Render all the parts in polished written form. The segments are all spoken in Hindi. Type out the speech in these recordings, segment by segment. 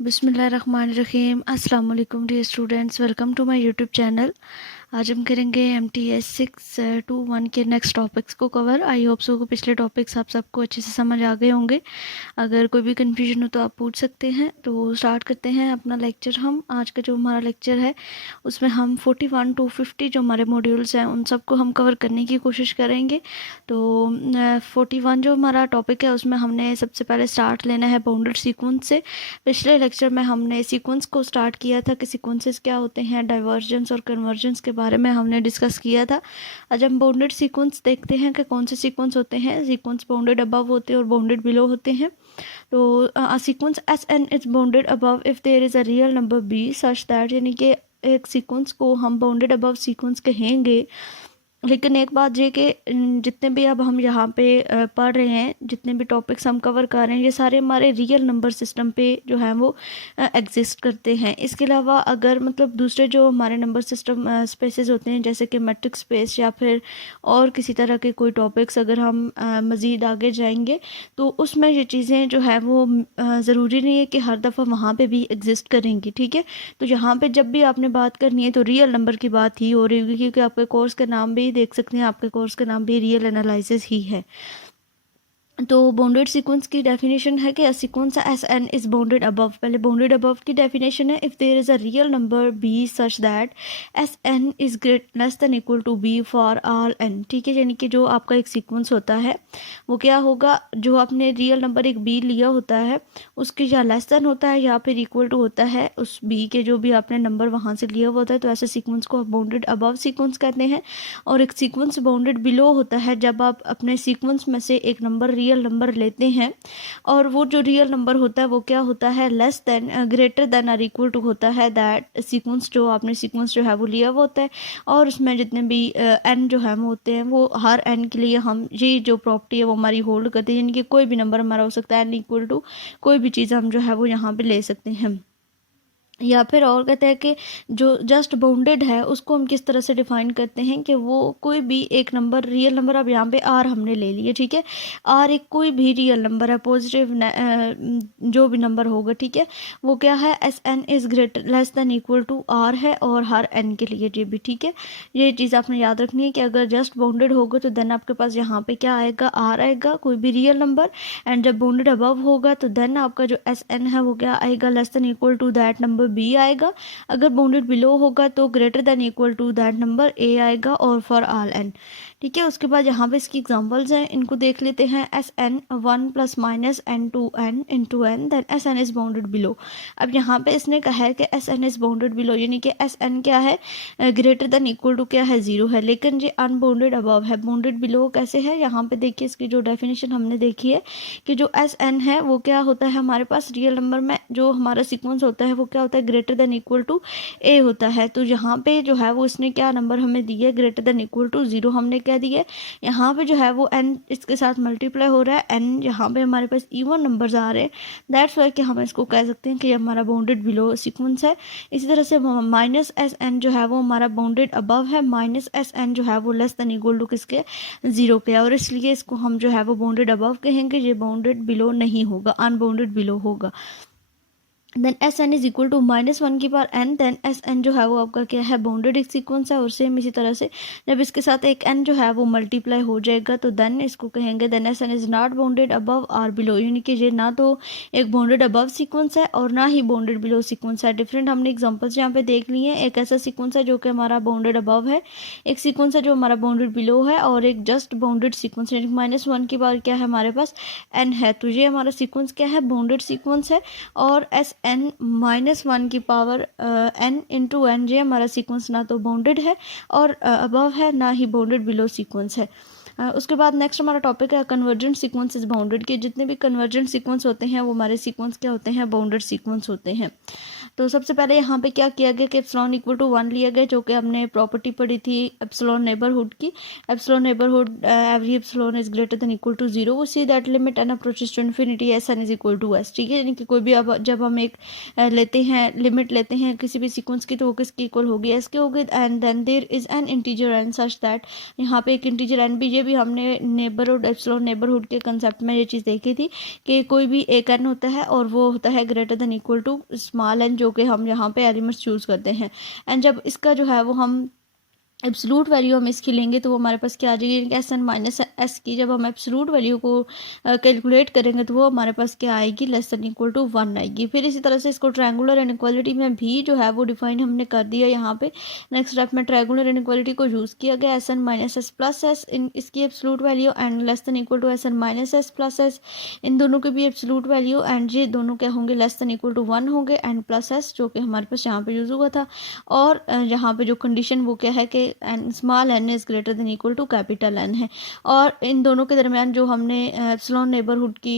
बिस्मिल्लाहिर्रहमानिर्रहीम। अस्सलाम वालेकुम dear students, welcome to my YouTube channel. आज हम करेंगे MTS 621 के नेक्स्ट टॉपिक्स को कवर। आई होप सो को पिछले टॉपिक्स आप सबको अच्छे से समझ आ गए होंगे। अगर कोई भी कन्फ्यूजन हो तो आप पूछ सकते हैं। तो स्टार्ट करते हैं अपना लेक्चर। हम आज का जो हमारा लेक्चर है उसमें हम 41 to 50 जो हमारे मॉड्यूल्स हैं उन सबको हम कवर करने की कोशिश करेंगे। तो 41 जो हमारा टॉपिक है उसमें हमने सबसे पहले स्टार्ट लेना है बाउंडेड सीक्वेंस से। पिछले लेक्चर में हमने सीक्वेंस को स्टार्ट किया था कि सीक्वेंसेस क्या होते हैं, डाइवर्जेंस और कन्वर्जेंस के बारे में हमने डिस्कस किया था। आज हम बाउंडेड सीक्वेंस देखते हैं कि कौन से सीक्वेंस होते हैं। सीक्वेंस बाउंडेड अबव होते हैं और बाउंडेड बिलो होते हैं। तो sequence Sn is bounded above if there is a real number b such that, यानी कि एक सीक्वेंस को हम बाउंडेड अबव सीक्वेंस कहेंगे। लेकिन एक बात ये कि जितने भी अब हम यहाँ पे पढ़ रहे हैं, जितने भी टॉपिक्स हम कवर कर रहे हैं, ये सारे हमारे रियल नंबर सिस्टम पे जो है वो एग्जिस्ट करते हैं। इसके अलावा अगर मतलब दूसरे जो हमारे नंबर सिस्टम स्पेसेस होते हैं जैसे कि मैट्रिक स्पेस या फिर और किसी तरह के कोई टॉपिक्स अगर हम मज़ीद आगे जाएंगे तो उसमें ये चीज़ें जो है वो ज़रूरी नहीं है कि हर दफ़ा वहाँ पे भी एग्जिस्ट करेंगी। ठीक है, तो यहाँ पे जब भी आपने बात करनी है तो रियल नंबर की बात ही हो रही होगी, क्योंकि आपके कोर्स का नाम भी देख सकते हैं, आपके कोर्स का नाम भी रियल एनालिसिस ही है। तो बाउंडेड सीक्वेंस की डेफिनेशन है कि sequence Sn is bounded above. पहले बाउंडेड अबव की डेफिनेशन है if there is a real number b such that Sn is great less than equal to b for all n। ठीक है, यानी कि जो आपका एक सीक्वेंस होता है वो क्या होगा, जो आपने रियल नंबर एक b लिया होता है उसके या लेस देन होता है या फिर इक्वल टू होता है उस b के जो भी आपने नंबर वहाँ से लिया हुआ होता है। तो ऐसे सीक्वेंस को बाउंडेड अबव सीक्वेंस कहते हैं। और एक सीक्वेंस बाउंडेड बिलो होता है जब आप अपने सीक्वेंस में से एक नंबर रियल नंबर लेते हैं और वो जो रियल नंबर होता है वो क्या होता है, लेस देन ग्रेटर देन और इक्वल टू होता है दैट सीक्वेंस। जो आपने सीक्वेंस जो है वो लिया हुआ होता है और उसमें जितने भी n जो है वो होते हैं वो हर n के लिए हम ये जो प्रॉपर्टी है वो हमारी होल्ड करते हैं, यानी कि कोई भी नंबर हमारा हो सकता है n इक्वल टू कोई भी चीज़ हम जो है वो यहाँ पे ले सकते हैं। या फिर और कहते हैं कि जो जस्ट बाउंडेड है उसको हम किस तरह से डिफाइन करते हैं कि वो कोई भी एक नंबर रियल नंबर, अब यहाँ पे आर हमने ले लिया, ठीक है, आर एक कोई भी रियल नंबर है, पॉजिटिव जो भी नंबर होगा, ठीक है, वो क्या है, Sn is greater less than equal to R है और हर n के लिए ये भी। ठीक है, ये चीज़ आपने याद रखनी है कि अगर जस्ट बाउंडेड होगा तो देन आपके पास यहाँ पे क्या आएगा, आर आएगा, कोई भी रियल नंबर। एंड जब बाउंडेड अबव होगा तो देन आपका जो Sn है वो क्या आएगा, less than equal to that number B आएगा। अगर बाउंडेड बिलो होगा तो greater than equal to that number A आएगा और फॉर ऑल एन। ठीक है, उसके बाद यहाँ पे इसकी एग्जांपल्स हैं, इनको देख लेते हैं। Sn 1 plus minus n2n into n then Sn is bounded below. अब यहाँ पे इसने कहा है कि Sn इज बाउंडेड बिलो, यानी कि Sn क्या है, ग्रेटर देन इक्वल टू क्या है, 0 है, लेकिन ये अनबाउंडेड अबव है। बाउंडेड बिलो कैसे है, यहाँ पे देखिए इसकी जो डेफिनेशन हमने देखी है कि जो Sn है वो क्या होता है, हमारे पास रियल नंबर में जो हमारा सीक्वेंस होता है वो क्या होता है, ग्रेटर देन इक्वल टू ए होता है। तो यहाँ पे जो है वो इसने क्या नंबर हमें दिए, ग्रेटर देन इक्वल टू 0 हमने क्या दिए, यहाँ पे जो है वो n इसके साथ मल्टीप्लाई हो रहा है, n यहाँ पे हमारे पास इवन नंबर्स आ रहे हैं, दैट्स वाई कि हम इसको कह सकते हैं कि हमारा बाउंडेड बिलो सीक्वेंस है। इसी तरह से माइनस Sn जो है वो हमारा बाउंडेड अबव है, माइनस Sn जो है वो लेस देन इक्वल टू किसके, 0 के, और इसलिए इसको हम जो है वो बाउंडेड अबव कहेंगे, ये बाउंडेड बिलो नहीं होगा, अनबाउंडेड बिलो होगा। Then Sn is equal to -1 की पावर n, देन Sn जो है वो आपका क्या है, बाउंडेड एक सीक्वेंस है। और सेम इसी तरह से जब इसके साथ एक n जो है वो मल्टीप्लाई हो जाएगा तो देन इसको कहेंगे then Sn is not bounded above or below, यानी कि ये ना तो एक बाउंडेड अबव सीक्वेंस है और ना ही बाउंडेड बिलो सीक्वेंस है। डिफरेंट हमने एग्जांपल्स यहाँ पे देख लिए हैं। एक ऐसा सीक्वेंस है जो कि हमारा बाउंडेड अबव है, एक सीक्वेंस है जो हमारा बाउंडेड बिलो है, और एक जस्ट बाउंडेड सीक्वेंस है। -1 की पावर क्या है हमारे पास, n है, तो ये हमारा सीक्वेंस क्या है, बाउंडेड सीक्वेंस है। और Sn-1 की पावर n इंटू एन, ये हमारा सीक्वेंस ना तो बाउंडेड है और अबव है, ना ही बाउंडेड बिलो सीक्वेंस है। उसके बाद नेक्स्ट हमारा टॉपिक है कन्वर्जेंट सीक्वेंस इज बाउंडेड, के जितने भी कन्वर्जेंट सीक्वेंस होते हैं वो हमारे सीक्वेंस क्या होते हैं, बाउंडेड सीक्वेंस होते हैं। तो सबसे पहले यहाँ पे क्या किया गया कि एप्सिलॉन इक्वल टू 1 लिया गया, जो कि हमने प्रॉपर्टी पढ़ी थी एप्सिलॉन नेबरहुड की। Epsilon neighbourhood every epsilon is greater than equal to 0, we see that limit n approaches to infinity s N is equal to s. ठीक है, यानी कि कोई भी अब जब हम एक लेते हैं, लिमिट लेते हैं किसी भी सीक्वेंस की, तो वो किसकी इक्वल होगी, एस के होगी। And then there is an integer n such that, यहाँ पे एक इंटीजर एन भी, ये भी हमने नेबरहुड एप्सिलॉन नेबरहुड के कंसेप्ट में ये चीज़ देखी थी कि कोई भी एक एन होता है और वो होता है greater than equal to small n, जो कि हम यहाँ पे एलिमेंट्स चूज़ करते हैं। एंड जब इसका जो है वो हम एब्सोलूट वैल्यू हम इसकी लेंगे तो वो हमारे पास क्या आ जाएगी, एस एन माइनस एस की जब हम एब्सोलूट वैल्यू को कैलकुलेट करेंगे तो वो हमारे पास क्या आएगी, लेस देन इक्वल टू 1 आएगी। फिर इसी तरह से इसको ट्रायंगुलर इनइक्वालिटी में भी जो है वो डिफाइन हमने कर दिया यहाँ पे। नेक्स्ट स्टेप में ट्रायंगुलर इनइक्वालिटी को यूज़ किया गया, S N minus S plus S in इसकी absolute value and less than equal to S N minus S plus S, इन दोनों के भी एब्सोलूट वैल्यू एंड ये दोनों क्या होंगे, लेस देन इक्वल टू 1 होंगे, एंड प्लस एस जो कि हमारे पास यहाँ पे यूज़ हुआ था। और यहाँ पे जो कंडीशन वो क्या है कि n small n is greater than equal to capital n है। और इन दोनों के दरमियान जो हमने एप्सिलॉन नेबरहुड की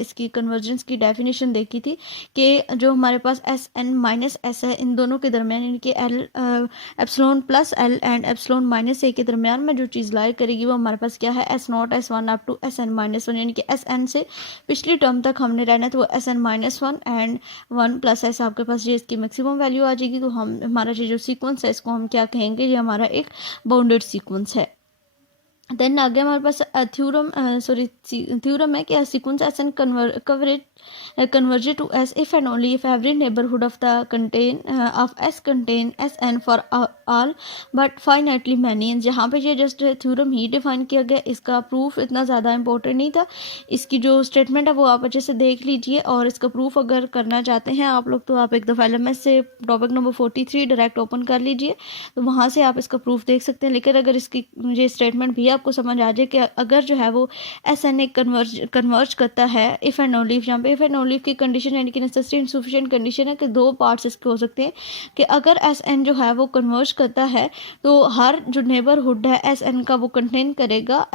इसकी कन्वर्जेंस की डेफिनेशन देखी थी कि जो हमारे पास एस एन माइनस एस है, इन दोनों के दरमियान इनके L epsilon plus L and epsilon minus A के दरमियान में जो चीज़ लाई करेगी वो हमारे पास क्या है, s naught s one up to S N minus one, यानी कि एस एन से पिछली टर्म तक हमने रहना है तो वो s N minus one and 1 plus s आपके पास ये इसकी मैक्सिमम वैल्यू आ जाएगी। तो हम हमारा ये जो सीक्वेंस है इसको हम क्या कहेंगे, ये हमारा एक बाउंडेड सीक्वेंस है। देन आगे हमारे पास थ्योरम है कि sequence s n converge to S if and only if every neighborhood of S contain Sn for all but finitely many। जहाँ पे ये जस्ट थ्योरम ही डिफाइन किया गया, इसका प्रूफ इतना ज़्यादा इंपॉर्टेंट नहीं था। इसकी जो स्टेटमेंट है वो आप अच्छे से देख लीजिए, और इसका प्रूफ अगर करना चाहते हैं आप लोग तो आप एक दफ़ा LMS से टॉपिक नंबर 43 डायरेक्ट ओपन कर लीजिए, तो वहाँ से आप इसका प्रूफ देख सकते हैं। लेकिन अगर इसकी ये स्टेटमेंट भी आपको समझ आ जाए कि अगर जो है वो Sn एक कन्वर्ज करता है इफ़ एंड ओनली, यहाँ पे इफ़ एंड ओनली की कंडीशन यानी कि नेसेसरी इनसफिशिएंट कंडीशन है कि दो पार्ट्स इसके हो सकते हैं कि अगर Sn जो है वो कन्वर्ज करता है तो हर जो नेबरहुड है Sn का वो कंटेन करेगा,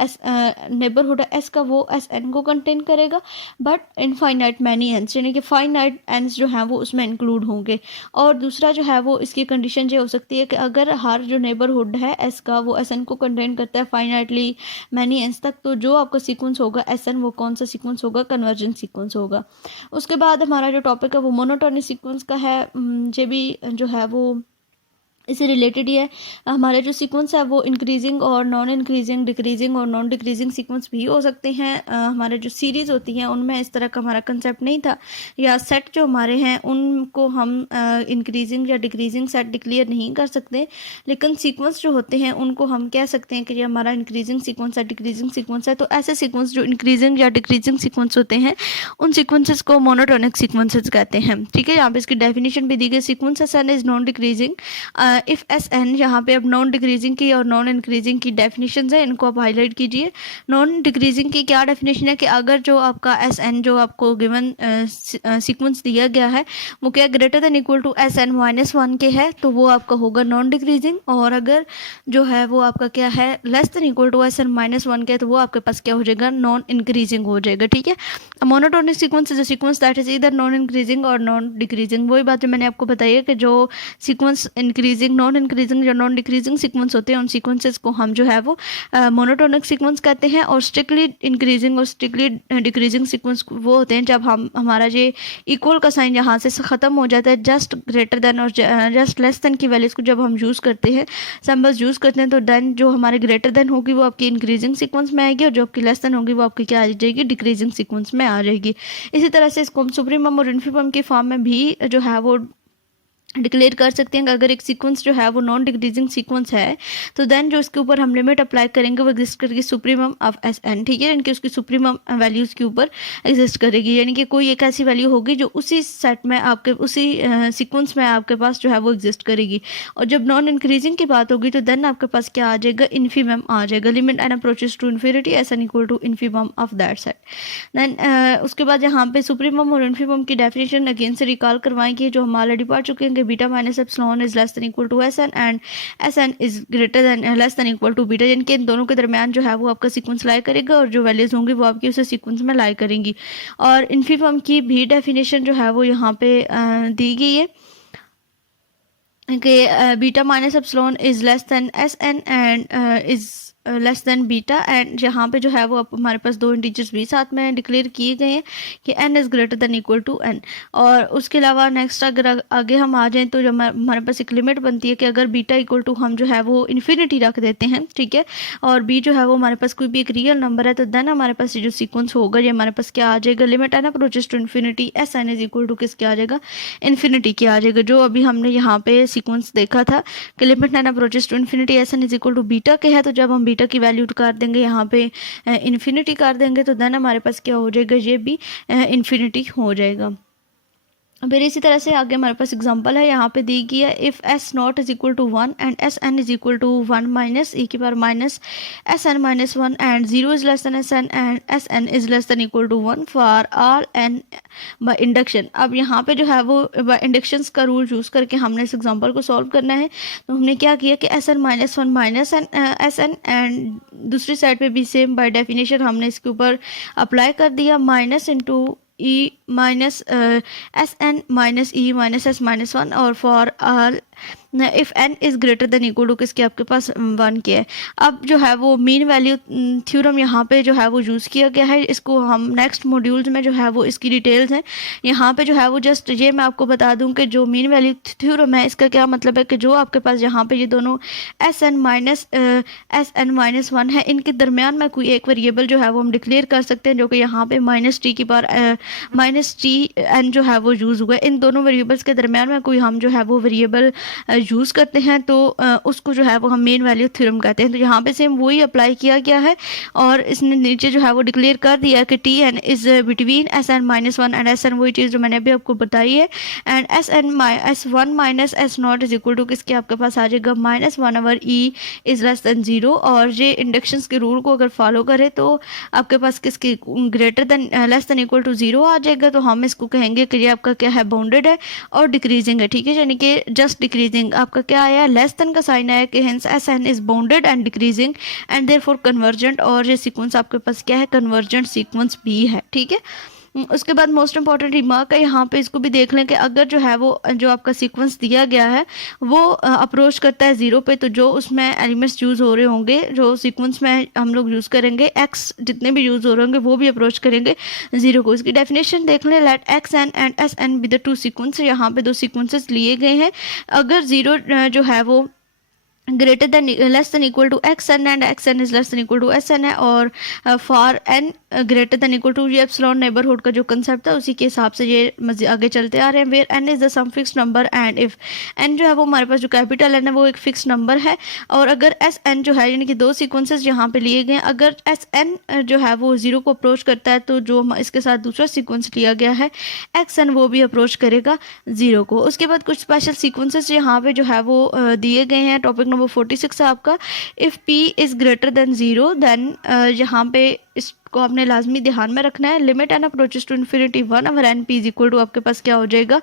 नेबरहुड है S का वो Sn को कंटेन करेगा, बट इनफाइनाइट मैनी एंस यानी कि फाइनाइट एंस जो है वो उसमें इंक्लूड होंगे। और दूसरा जो है वो इसकी कंडीशन ये हो सकती है कि अगर हर जो नेबरहुड है S का वो Sn को कंटेन करता है फाइनाइटली मैनी एंस तक, तो जो आपका सीक्वेंस होगा Sn वो कौन सा सीक्वेंस होगा, कन्वर्जेंट सीक्वेंस होगा। उसके बाद हमारा जो टॉपिक है वो मोनोटोनिक सीक्वेंस का है। ये भी जो है वो इससे रिलेटेड ही है। हमारे जो सीक्वेंस है वो इंक्रीजिंग और नॉन इंक्रीजिंग, डिक्रीजिंग और नॉन डिक्रीजिंग सीक्वेंस भी हो सकते हैं। हमारे जो सीरीज़ होती हैं उनमें इस तरह का हमारा कंसेप्ट नहीं था, या सेट जो हमारे हैं उनको हम इंक्रीजिंग या डिक्रीजिंग सेट डिक्लेयर नहीं कर सकते, लेकिन सीक्वेंस जो होते हैं उनको हम कह सकते हैं कि ये हमारा इंक्रीजिंग सीक्वेंस है, डिक्रीजिंग सीक्वेंस है। तो ऐसे सीक्वेंस जो इंक्रीजिंग या डिक्रीजिंग सीक्वेंस होते हैं उन सीक्वेंसेस को मोनोटोनिक सीक्वेंसेस कहते हैं। ठीक है, यहाँ पे इसकी डेफिनेशन भी दी गई, sequence s N is non decreasing if s n, यहाँ पे अब नॉन डिक्रीजिंग की और नॉन इंक्रीजिंग की डेफिनेशन है, इनको आप हाईलाइट कीजिए। नॉन डिक्रीजिंग की क्या डेफिनेशन है कि अगर जो आपका एस एन जो आपको गिवन सीक्वेंस दिया गया है वो क्या greater than equal to S N minus one के है तो वो आपका होगा नॉन डिक्रीजिंग, और अगर जो है वो आपका क्या है less than equal to S N minus one के, तो वो आपके पास क्या हो जाएगा, नॉन इंक्रीजिंग हो जाएगा। ठीक है, monotonic sequence is a sequence that is इधर नॉन इंक्रीजिंग और नॉन डिक्रीजिंग। वही बात जो मैंने आपको बताई है कि जो सीक्वेंस इंक्रीजिंग, नॉन इंक्रीजिंग या नॉन डिक्रीजिंग सीक्वेंस होते हैं उन सीक्वेंसेस को हम जो है वो मोनोटोनिक सीक्वेंस कहते हैं, और स्ट्रिक्टली इंक्रीजिंग और स्ट्रिक्टली डिक्रीजिंग सीक्वेंस वो होते हैं जब हम हमारा ये इक्वल का साइन यहाँ से ख़त्म हो जाता है, जस्ट ग्रेटर देन और जस्ट लेस देन की वैल्यूज़ को जब हम यूज़ करते हैं, सिंबल्स यूज़ करते हैं, तो देन जो हमारे ग्रेटर देन होगी वो आपकी इंक्रीजिंग सीक्वेंस में आएगी, और जो आपकी लेस देन होगी वो आपकी क्या आ जाएगी, डिक्रीजिंग सीक्वेंस में आ जाएगी। इसी तरह से इसको हम सुप्रीमम और इन्फीमम की फॉर्म में भी जो है वो डिक्लेयर कर सकते हैं कि अगर एक सीक्वेंस जो है वो नॉन डिक्रीजिंग सीक्वेंस है तो देन जो इसके ऊपर हम लिमिट अप्लाई करेंगे वो एग्जिस्ट करेगी सुप्रीमम ऑफ एस एन। ठीक है, यानी कि उसकी सुप्रीमम वैल्यूज़ के ऊपर एग्जिस्ट करेगी, यानी कि कोई एक ऐसी वैल्यू होगी जो उसी सेट में आपके उसी सीक्वेंस में आपके पास जो है वो एग्जिस्ट करेगी। और जब नॉन इंक्रीजिंग की बात होगी तो देन आपके पास क्या आ जाएगा, इन्फीमम आ जाएगा, limit n approaches to infinity s n equal to infimum of that set. Then उसके बाद यहाँ पे सुप्रीमम और इन्फीमम की डेफिनेशन अगेन से रिकॉल करवाएंगे जो हम ऑलरेडी पढ़ चुके हैं कि beta minus epsilon is less than equal to S N and S N is greater than less than equal to beta, यानी कि इन दोनों के दरमियान जो है वो आपका सीक्वेंस लाई करेगा और जो वैल्यूज होंगी वो आपकी उसे सीक्वेंस में लाई करेंगी। और इन्फीमम की भी डेफिनेशन जो है वो यहाँ पे दी गई है। कि beta minus epsilon is less than s N and is less than beta, and यहाँ पे जो है वो हमारे पास दो इंटीजर्स भी साथ में डिक्लेयर किए गए हैं कि n is greater than equal to n। और उसके अलावा नेक्स्ट अगर आगे हम आ जाएं तो जो हमारे पास एक लिमिट बनती है कि अगर बीटा इक्वल टू हम जो है वो इन्फिनिटी रख देते हैं, ठीक है, और b जो है वो हमारे पास कोई भी एक रियल नंबर है, तो देन हमारे पास ये जो सीक्वेंस होगा ये हमारे पास क्या आ जाएगा, limit n approaches to infinity s N is equal to किसके आ जाएगा, इन्फिनिटी के आ जाएगा। जो अभी हमने यहाँ पे सीक्वेंस देखा था कि limit n approaches to infinity s N is equal to beta के है, तो जब हम बीटा की वैल्यू कर देंगे यहाँ पे इन्फिनिटी कर देंगे, तो देन हमारे पास क्या हो जाएगा, ये भी इन्फिनिटी हो जाएगा। फिर इसी तरह से आगे हमारे पास एग्जांपल है यहाँ पे दी गई है, if S not is equal to 1 and S N is equal to 1 minus e की power minus S N minus 1 and 0 is less than S N and S N is less than equal to 1 for all N by induction. अब यहाँ पे जो है वो इंडक्शंस का रूल यूज़ करके हमने इस एग्जांपल को सॉल्व करना है। तो हमने क्या किया कि s N minus 1 minus S N and दूसरी साइड पे भी सेम बाय डेफिनेशन हमने इसके ऊपर अप्लाई कर दिया, minus into e minus S N minus e minus s minus 1 और for all if n is greater than equal to किसके आपके पास 1 के है। अब जो है वो मीन वैल्यू थ्योरम यहाँ पे जो है वो यूज़ किया गया है, इसको हम नेक्स्ट मॉड्यूल्स में जो है वो इसकी डिटेल्स हैं। यहाँ पे जो है वो जस्ट ये मैं आपको बता दूँ कि जो मीन वैल्यू थ्योरम है इसका क्या मतलब है कि जो आपके पास यहाँ पे ये दोनों एस एन माइनस 1 है, इनके दरमियान में कोई एक वेरिएबल जो है वो हम डिक्लेयर कर सकते हैं, जो कि यहाँ पे माइनस टी की पावर माइनस टी एन जो है वो यूज़ हुआ है। इन दोनों वेरिएबल्स के दरमियान में कोई हम जो है वो वेरिएबल यूज़ करते हैं तो उसको जो है वो हम मेन वैल्यू थ्योरम कहते हैं। तो यहाँ पे सेम वही अप्लाई किया गया है और इसने नीचे जो है वो डिक्लेयर कर दिया कि t n is between s N minus 1 and S n, वही चीज़ जो मैंने अभी आपको बताई है, and s one minus s not is equal to किसके आपके पास आ जाएगा, minus 1 over e is less than 0। और ये इंडक्शंस के रूल को अगर फॉलो करें तो आपके पास किसके greater than less than equal to 0 आ जाएगा। तो हम इसको कहेंगे कि ये आपका क्या है, बाउंडेड है और डिक्रीजिंग है, ठीक है, यानी कि जस्ट डिक्रीजिंग। आपका क्या आया, लेस देन का साइन आया कि hence s N is bounded and decreasing and therefore convergent, और ये सीक्वेंस आपके पास क्या है, कन्वर्जेंट सीक्वेंस भी है, ठीक है। उसके बाद मोस्ट इंपॉर्टेंट रिमार्क है यहाँ पे, इसको भी देख लें कि अगर जो है वो जो आपका सीक्वेंस दिया गया है वो अप्रोच करता है 0 पे, तो जो उसमें एलिमेंट्स यूज़ हो रहे होंगे, जो सीक्वेंस में हम लोग यूज़ करेंगे, एक्स जितने भी यूज़ हो रहे होंगे वो भी अप्रोच करेंगे 0 को। इसकी डेफिनेशन देख लें, let x n and S n be the two sequence. यहाँ पे दो सीक्वेंसेस लिए गए हैं, अगर 0 जो है वो greater than less than equal to x n and x N is less than equal to S n है, और for n greater than equal to, ये एप्सिलॉन नेबरहुड का जो कंसेप्ट था उसी के हिसाब से ये आगे चलते आ रहे हैं। Where n is the some fix number and if n जो है वो हमारे पास जो कैपिटल एन है वो एक फिक्स नंबर है, और अगर एस एन जो है यानी कि दो सीक्वेंसेस यहाँ पे लिए गए हैं, अगर एस एन जो है वो 0 को अप्रोच करता है तो जो इसके साथ दूसरा सीक्वेंस लिया गया है एक्स एन वो भी अप्रोच करेगा 0 को। उसके बाद कुछ स्पेशल सीक्वेंसेस यहाँ पे जो है वो दिए गए हैं। टॉपिक नंबर 46 है आपका, if p is greater than 0 then यहाँ पे इसको आपने लाजमी ध्यान में रखना है, limit n approaches to infinity 1 over n p is equal to आपके पास क्या हो जाएगा,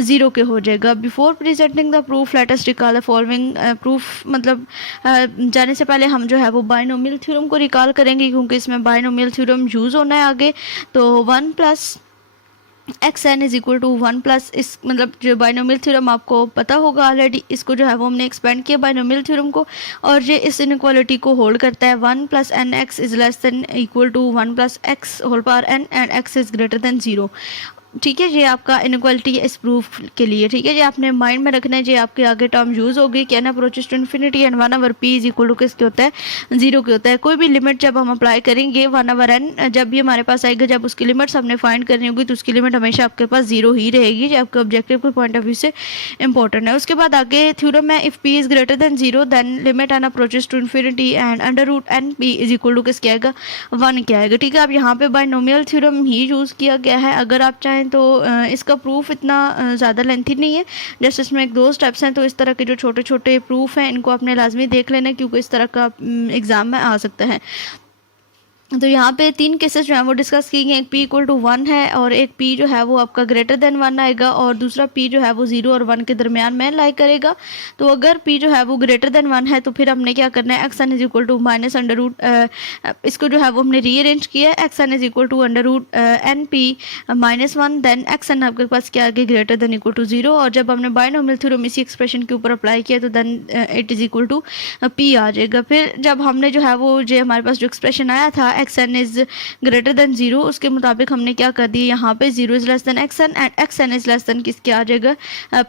0 के हो जाएगा। Before presenting the proof let us recall the following proof, मतलब जाने से पहले हम जो है वो बायनोमियल थ्योरम को रिकॉल करेंगे, क्योंकि इसमें बायनोमियल थ्योरम यूज़ होना है आगे। तो 1 plus x N is equal to 1 plus, इस मतलब जो बायनोमियल थ्योरम आपको पता होगा ऑलरेडी, इसको जो है वो हमने एक्सपेंड किया बायनोमियल थ्योरम को, और ये इस इनइक्वालिटी को होल्ड करता है। 1 plus n x is less than equal to 1 plus x whole power n and x is greater than 0, ठीक है। ये आपका इनइक्वालिटी है इस प्रूफ के लिए, ठीक है। ये आपने माइंड में रखना है, ये आपके आगे टर्म यूज़ होगी कि n approaches to infinity and 1 over p is equal to किसके होता है, 0 के होता है। कोई भी लिमिट जब हम अप्लाई करेंगे 1 ओवर एन जब भी हमारे पास आएगा, जब उसकी लिमिट्स हमने फाइंड करनी होगी तो उसकी लिमिट हमेशा आपके पास 0 ही रहेगी, जो आपके ऑब्जेक्टिव के पॉइंट ऑफ व्यू से इंपॉर्टेंट है। उसके बाद आगे थ्योरम है, if p is greater than 0 then limit n approaches to infinity and under root n p is equal to किसके आएगा, 1 के आएगा, ठीक है। अब यहाँ पे बायनोमियल थ्योरम ही यूज़ किया गया है। अगर आप चाहें तो इसका प्रूफ इतना ज़्यादा लेंथी नहीं है, जैसे इसमें 1-2 स्टेप्स हैं, तो इस तरह के जो छोटे छोटे प्रूफ हैं इनको आपने लाजमी देख लेना, क्योंकि इस तरह का एग्ज़ाम में आ सकता है। तो यहाँ पे 3 केसेस जो है वो डिस्कस किए गए, एक p इक्वल टू 1 है और एक p जो है वो आपका ग्रेटर देन 1 आएगा और दूसरा p जो है वो 0 और 1 के दरमियान में लाई करेगा। तो अगर p जो है वो ग्रेटर देन 1 है तो फिर हमने क्या करना है, x N is equal to minus under root, इसको जो है वो हमने रीअरेंज किया है, x N is equal to under root n p minus 1, then x n आपके पास क्या आ गया, ग्रेटर देन इक्वल टू 0। और जब हमने बायनोमियल थ्योरम इसी एक्सप्रेशन के ऊपर अप्लाई किया तो then it is equal to p आ जाएगा। फिर जब हमने जो है वो जो हमारे पास जो एक्सप्रेशन आया था x N is greater than 0, उसके मुताबिक हमने क्या कर दिया, यहाँ पे 0 is less than x n and x N is less than किसके आ जाएगा,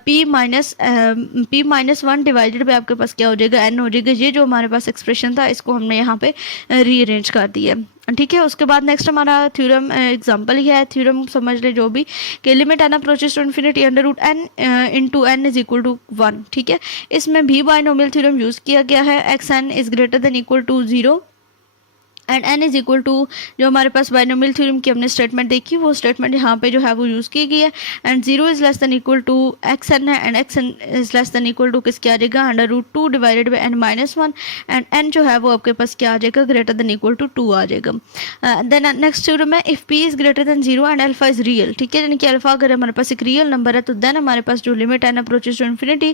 p माइनस 1 डिवाइडेड पे आपके पास क्या हो जाएगा, n हो जाएगा। ये जो हमारे पास एक्सप्रेशन था इसको हमने यहाँ पे रीअरेंज कर दिया, ठीक है। उसके बाद नेक्स्ट हमारा थ्योरम एग्जांपल ही है, थ्योरम समझ ले जो भी, कि limit n approaches to infinity under root n into n is equal to 1, ठीक है। इसमें भी बायनोमियल थ्योरम यूज किया गया है, x N is greater than equal to 0 and n is equal to, जो हमारे पास बायनोमियल थ्योरम की हमने स्टेटमेंट देखी वो स्टेटमेंट यहाँ पे जो है वो यूज़ की गई है, and 0 is less than equal to x N है and x N is less than equal to किसके आ जाएगा, under root 2 divided by n minus 1 and n जो है वो आपके पास क्या आ जाएगा, ग्रेटर देन इक्वल टू 2 आ जाएगा। देन नेक्स्ट थ्योरम है, if p is greater than 0 and alpha is real, ठीक है, यानी कि अल्फा अगर हमारे पास एक रियल नंबर है तो देन हमारे पास जो limit n approaches to infinity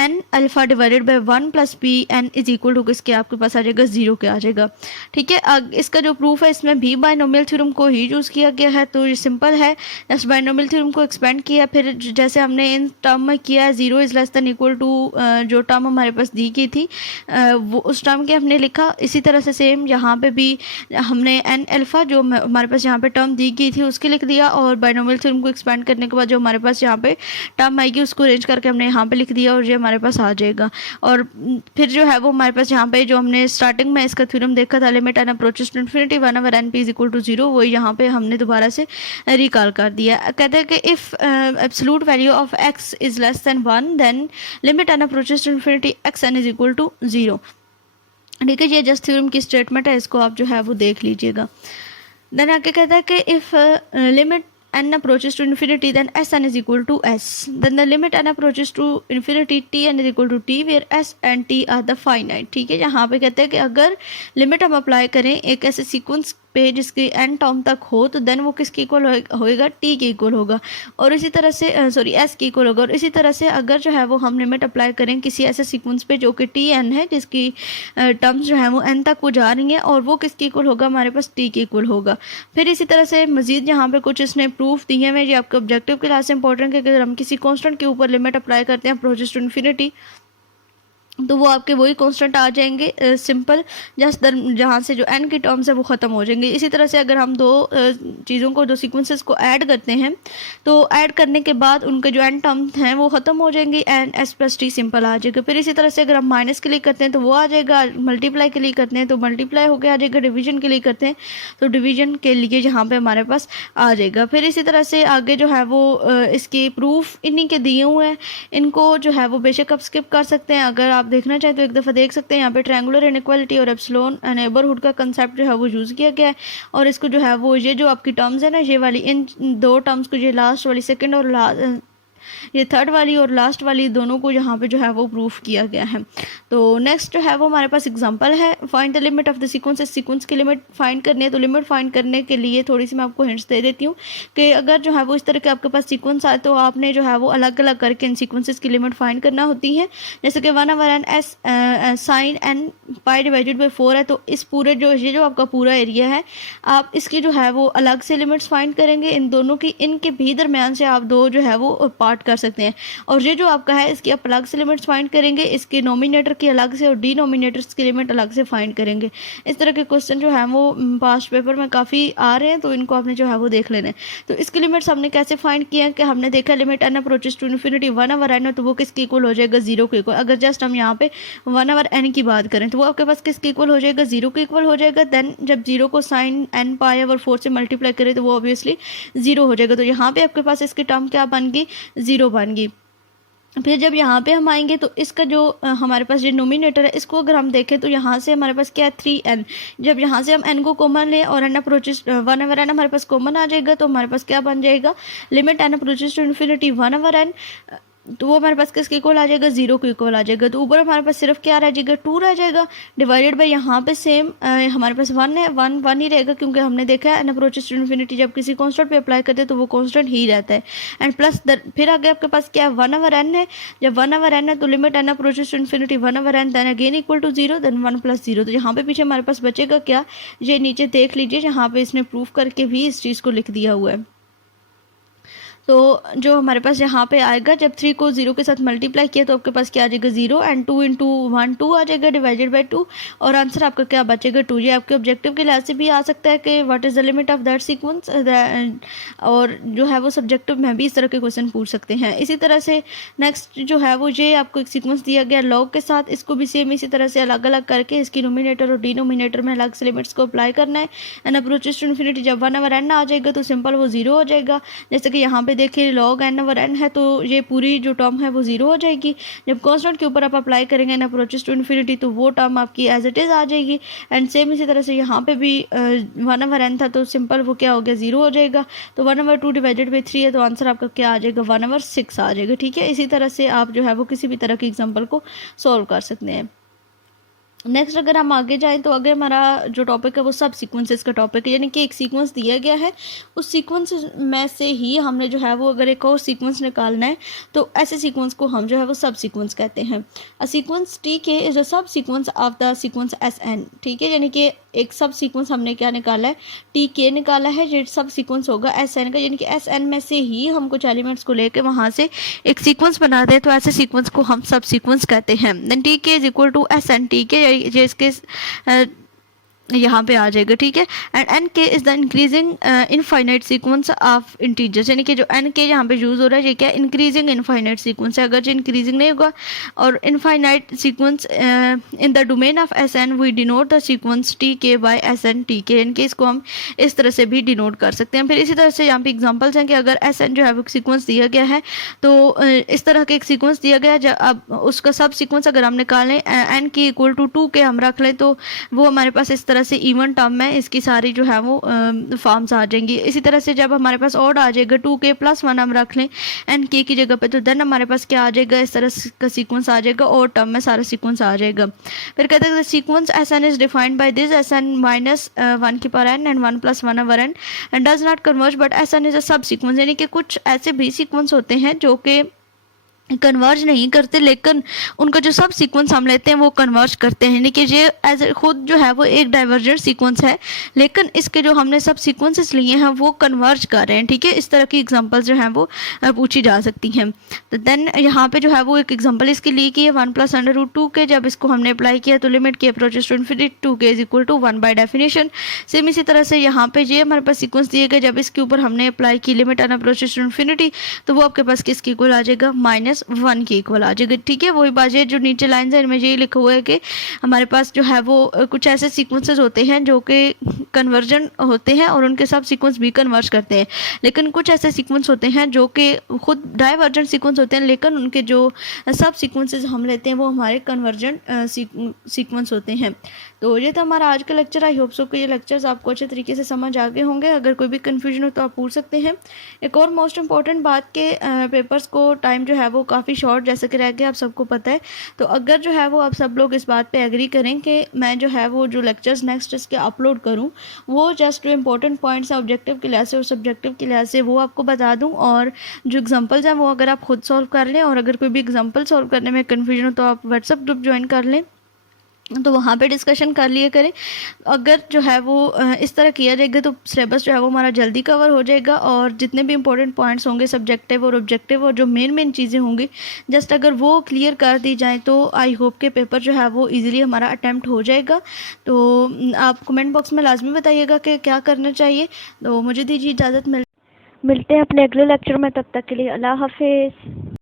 n alpha divided by 1 plus p n is equal to किसके आपके पास आ जाएगा, 0 के आ जाएगा, ठीक है। इसका जो प्रूफ है इसमें भी बायनोमियल थ्योरम को ही यूज़ किया गया है, तो ये सिंपल है, जस्ट बायनोमियल थ्योरम को एक्सपेंड किया, फिर जैसे हमने इन टर्म में किया है 0 is less than equal to जो टर्म हमारे पास दी गई थी वो उस टर्म के हमने लिखा, इसी तरह से सेम यहाँ पे भी हमने एन अल्फा जो हमारे पास यहाँ पे टर्म दी गई थी उसके लिख दिया, और बायनोमियल थ्योरम को एक्सपेंड करने के बाद जो हमारे पास यहाँ पे टर्म आएगी उसको अरेंज करके हमने यहाँ पे लिख दिया और ये हमारे पास आ जाएगा। और फिर जो है वो हमारे पास यहाँ पे जो हमने स्टार्टिंग में इसका थ्योरम देखा था, limit n approaches to infinity one over n p is equal to 0, वो यहाँ पे हमने दोबारा से रिकॉल कर दिया। कहते हैं कि if absolute value of x is less than 1 then limit n approaches to infinity x N is equal to 0, ठीक है। ये जस्ट थ्योरम की स्टेटमेंट है, इसको आप जो है वो देख लीजिएगा। देन आगे कहता है कि if limit n approaches to infinity then Sn is equal to s, then the limit n approaches to infinity Tn is equal to t where s and t are the finite, ठीक है। यहाँ पे कहते हैं कि अगर लिमिट हम अप्लाई करें एक ऐसे सीक्वेंस पे जिसकी n टर्म तक हो तो देन वो किसके इक्वल होएगा, t के इक्वल होगा, और इसी तरह से सॉरी s के इक्वल होगा। और इसी तरह से अगर जो है वो हम लिमिट अप्लाई करें किसी ऐसे सीक्वेंस पे जो कि tn है जिसकी टर्म्स जो है वो n तक वो जा रही हैं और वो किसके इक्वल होगा, हमारे पास t के इक्वल होगा। फिर इसी तरह से मजीद यहाँ पे कुछ इसने प्रूफ दिए हैं, ये आपके ऑब्जेक्टिव क्लास से इंपॉर्टेंट है कि अगर हम किसी कॉन्स्टेंट के ऊपर लिमिट अप्लाई करते हैं अप्रोचेस टू इन्फिनिटी तो वो आपके वही कांस्टेंट आ जाएंगे, सिंपल, जस्ट जहाँ से जो n की टर्म्स है वो ख़त्म हो जाएंगे। इसी तरह से अगर हम दो चीज़ों को, दो सीक्वेंसेस को ऐड करते हैं तो ऐड करने के बाद उनके जो n टर्म्स हैं वो ख़त्म हो जाएंगे and s plus T simple आ जाएगा। फिर इसी तरह से अगर हम माइनस के लिए करते हैं तो वो आ जाएगा, मल्टीप्लाई के लिए करते हैं तो मल्टीप्लाई होकर आ जाएगा, डिवीजन के लिए करते हैं तो डिवीजन के लिए यहाँ पर हमारे पास आ जाएगा। फिर इसी तरह से आगे जो है वो इसके प्रूफ इन्हीं के दिए हुए हैं, इनको जो है वो बेशक आप स्किप कर सकते हैं, अगर आप देखना चाहें तो एक दफ़ा देख सकते हैं। यहाँ पे ट्रायंगुलर इनइक्वालिटी और एप्सिलॉन नेबरहुड का कंसेप्ट जो है वो यूज़ किया गया है, और इसको जो है वो ये जो आपकी टर्म्स है ना, ये वाली इन दो टर्म्स को, ये लास्ट वाली सेकंड और ये थर्ड वाली और लास्ट वाली दोनों को यहाँ पे जो है वो प्रूफ किया गया है। तो नेक्स्ट जो है वो हमारे पास एग्जांपल है, find the limit of the sequence. Sequence की लिमिट फाइंड करनी है तो लिमिट फाइंड करने के लिए थोड़ी सी मैं आपको हिंट्स दे देती हूँ कि अगर जो है वो इस तरह के आपके पास सीक्वेंस आए तो आपने जो है वो अलग अलग करके इन सीक्वेंसेस की लिमिट फाइंड करना होती है। जैसे कि 1 over n s sine n pi divided by 4 है, तो इस पूरे जो ये जो आपका पूरा एरिया है आप इसकी जो है वो अलग से लिमिट्स फाइंड करेंगे, इन दोनों की, इनके भी दरमियान से आप दो जो है वो पार्ट कर सकते हैं, और ये जो आपका है इसकी आप अलग से लिमिट्स फाइंड करेंगे, इसके नोमिनेटर की अलग से और डिनोमिनेटर्स की लिमिट अलग से फाइंड करेंगे। इस तरह के क्वेश्चन जो है वो पास्ट पेपर में काफ़ी आ रहे हैं, तो इनको आपने जो है वो देख लेना है। तो इसकी लिमिट्स हमने कैसे फाइंड किया है कि हमने देखा limit n approaches to infinity 1 over n है तो वो किसके इक्वल हो जाएगा, 0 के इक्वल। अगर जस्ट हम यहाँ पे 1 ओवर n की बात करें तो वो आपके पास किसके इक्वल हो जाएगा, 0 के इक्वल हो जाएगा। देन जब 0 को साइन n पाई ओवर 4 से मल्टीप्लाई करें तो वो ऑब्वियसली 0 हो जाएगा, तो यहाँ पे आपके पास इसकी टर्म क्या बन गई, 0 बन गई। फिर जब यहाँ पे हम आएंगे तो इसका जो हमारे पास जो नोमिनेटर है इसको अगर हम देखें तो यहाँ से हमारे पास क्या है, 3n। जब यहाँ से हम n को कॉमन लें और n अप्रोचेस 1 ओवर n हमारे पास कॉमन आ जाएगा तो हमारे पास क्या बन जाएगा, limit n approaches to infinity 1 over n तो वो हमारे पास किसके इक्वल आ जाएगा, 0 के इक्वल आ जाएगा। तो ऊपर हमारे पास सिर्फ क्या रह जाएगा, 2 रह जाएगा, डिवाइडेड बाय यहाँ पे सेम हमारे पास 1 है, 1 ही रहेगा, क्योंकि हमने देखा है एन अप्रोचेस टू इन्फिनिटी जब किसी कांस्टेंट पे अप्लाई करते हैं तो वो कांस्टेंट ही रहता है। एंड प्लस फिर आगे आपके पास क्या है, 1/n है। जब 1/n है तो limit n approaches to infinity 1/n then again equal to 0 then 1 + 0। तो यहाँ पे पीछे हमारे पास बचेगा क्या, ये नीचे देख लीजिए, यहाँ पे इसने प्रूफ करके भी इस चीज़ को लिख दिया हुआ है। तो जो हमारे पास यहाँ पे आएगा, जब 3 को 0 के साथ मल्टीप्लाई किया तो आपके पास क्या आ जाएगा, 0 एंड 2 × 1 2 आ जाएगा डिवाइडेड बाय 2, और आंसर आपका क्या बचेगा, 2। ये आपके ऑब्जेक्टिव के लिहाज से भी आ सकता है कि what is the limit of that sequence, और जो है वो सब्जेक्टिव में भी इस तरह के क्वेश्चन पूछ सकते हैं। इसी तरह से नेक्स्ट जो है वो ये आपको एक सीक्वेंस दिया गया लॉग के साथ, इसको भी सेम इसी तरह से अलग अलग करके इसकी नोमिनेटर और डिनोमिनेटर में अलग से लिमिट्स को अप्लाई करना है। एन अप्रोचेस टू इन्फिनिटी जब 1/n आ जाएगा तो सिंपल वो 0 हो जाएगा। जैसे कि यहाँ पे देखिए log n/n है तो ये पूरी जो टर्म है वो 0 हो जाएगी। जब कांस्टेंट के ऊपर आप अप्लाई करेंगे एन अप्रोचेस टू इन्फिनिटी तो वो टर्म आपकी एज इट इज़ आ जाएगी। एंड सेम इसी तरह से यहाँ पे भी 1/n था तो सिंपल वो क्या हो गया, 0 हो जाएगा। तो 1/2 डिवाइडेड बाई 3 है तो आंसर आपका क्या आ जाएगा, 1/6 आ जाएगा। ठीक है, इसी तरह से आप जो है वो किसी भी तरह की एग्जाम्पल को सॉल्व कर सकते हैं। नेक्स्ट अगर हम आगे जाएं तो अगर हमारा जो टॉपिक है वो सब सीक्वेंसेस का टॉपिक है, यानी कि एक सीक्वेंस दिया गया है, उस सीक्वेंस में से ही हमने जो है वो अगर एक और सीक्वेंस निकालना है तो ऐसे सीक्वेंस को हम जो है वो सब सीक्वेंस कहते हैं। A sequence t k is a सब sequence of the sequence s n. ठीक है, यानी कि एक सब सीक्वेंस हमने क्या निकाला है, टी के निकाला है, जो सब सीक्वेंस होगा एस एन का, यानी कि एस एन में से ही हम कुछ एलिमेंट्स को लेकर वहाँ से एक सीक्वेंस बना दें तो ऐसे सीक्वेंस को हम सब सीक्वेंस कहते हैं। Then t k is equal to S n t k, ये इसके यहाँ पे आ जाएगा। ठीक है, and n k is the increasing infinite sequence of integers, यानी कि जो एन के यहाँ पे यूज़ हो रहा है ये क्या, इंक्रीजिंग इनफाइनाइट सीक्वेंस है। अगर जो इंक्रीजिंग नहीं होगा और infinite sequence in the domain of s n we denote the sequence t k by s n t k, यानी कि इसको हम इस तरह से भी डिनोट कर सकते हैं। फिर इसी तरह से यहाँ पे एग्जाम्पल्स हैं कि अगर एस एन जो है वो सीक्वेंस दिया गया है तो इस तरह के एक सीक्वेंस दिया गया है, अब उसका सब सीक्वेंस अगर हम निकालें एन की इक्वल टू 2 के हम रख लें तो वो हमारे पास इस तरह से इवन टर्म में इसकी सारी जो है वो फॉर्म्स आ जाएंगी। इसी तरह से जब हमारे पास ऑड आ जाएगा 2k + 1 हम रख लें एन के की जगह पे तो देन हमारे पास क्या आ जाएगा, इस तरह का सीक्वेंस आ जाएगा और टर्म में सारा सीक्वेंस आ जाएगा। फिर कहते हैं sequence s N is defined by this s n -1 की power n and 1 + 1/n and does not converge but s N is a सब सीक्वेंस, यानी कि कुछ ऐसे भी सीक्वेंस होते हैं जो कि कन्वर्ज नहीं करते लेकिन उनका जो सब सीक्वेंस हम लेते हैं वो कन्वर्ज करते हैं, यानी कि ये एज खुद जो है वो एक डाइवर्जेंट सीक्वेंस है लेकिन इसके जो हमने सब सीक्वेंसेस लिए हैं वो कन्वर्ज कर रहे हैं। ठीक है, इस तरह की एग्जांपल्स जो हैं वो पूछी जा सकती हैं। तो देन यहाँ पे जो है वो एक एग्जांपल इसके लिए की है 1 + √2 के, जब इसको हमने अप्लाई किया तो limit k approaches to infinity 2k is equal to 1 by definition. Same इसी तरह से यहाँ पे ये हमारे पास सीक्वेंस दिए गए, जब इसके ऊपर हमने अप्लाई की limit n approaches to infinity तो वो आपके पास किसके इक्वल आ जाएगा, -1 के इक्वल आ जाएगा। ठीक है, वही बात है जो नीचे लाइन है इनमें यही लिखा हुआ है कि हमारे पास जो है वो कुछ ऐसे सीक्वेंसेस होते हैं जो कि कन्वर्जन होते हैं और उनके सब सीक्वेंस भी कन्वर्ज करते हैं, लेकिन कुछ ऐसे सीक्वेंस होते हैं जो कि खुद डाइवर्जेंट सीक्वेंस होते हैं लेकिन उनके जो सब सीक्वेंसेस हम लेते हैं वो हमारे कन्वर्जेंट सीक्वेंस होते हैं। तो ये था हमारा आज का लेक्चर। आई होप सो कि ये लेक्चर्स आपको अच्छे तरीके से समझ आ गए होंगे। अगर कोई भी कन्फ्यूजन हो तो आप पूछ सकते हैं। एक और मोस्ट इम्पॉर्टेंट बात के पेपर्स को टाइम जो है वो काफ़ी शॉर्ट जैसे कि रह गया, आप सबको पता है। तो अगर जो है वो आप सब लोग इस बात पे एग्री करें कि मैं जो है वो जो लेक्चर्स नेक्स्ट इसके अपलोड करूं वो जस्ट जो इंपॉर्टेंट पॉइंट्स हैं ऑब्जेक्टिव के लिहाज से और सब्जेक्टिव के लिहाज से वो आपको बता दूं, और जो एग्जांपल्स हैं वो अगर आप खुद सॉल्व कर लें, और अगर कोई भी एग्जांपल सॉल्व करने में कन्फ्यूजन हो तो आप व्हाट्सएप ग्रुप ज्वाइन कर लें तो वहाँ पे डिस्कशन कर लिए करें। अगर जो है वो इस तरह किया जाएगा तो सिलेबस जो है वो हमारा जल्दी कवर हो जाएगा, और जितने भी इंपॉर्टेंट पॉइंट्स होंगे सब्जेक्टिव और ऑब्जेक्टिव और जो मेन चीज़ें होंगी जस्ट अगर वो क्लियर कर दी जाए तो आई होप के पेपर जो है वो इजीली हमारा अटैम्प्ट हो जाएगा। तो आप कमेंट बॉक्स में लाजमी बताइएगा कि क्या करना चाहिए। तो मुझे दीजिए इजाज़त, मिलते हैं अपने अगले लेक्चर में, तब तक के लिए अल्लाह हाफिज़।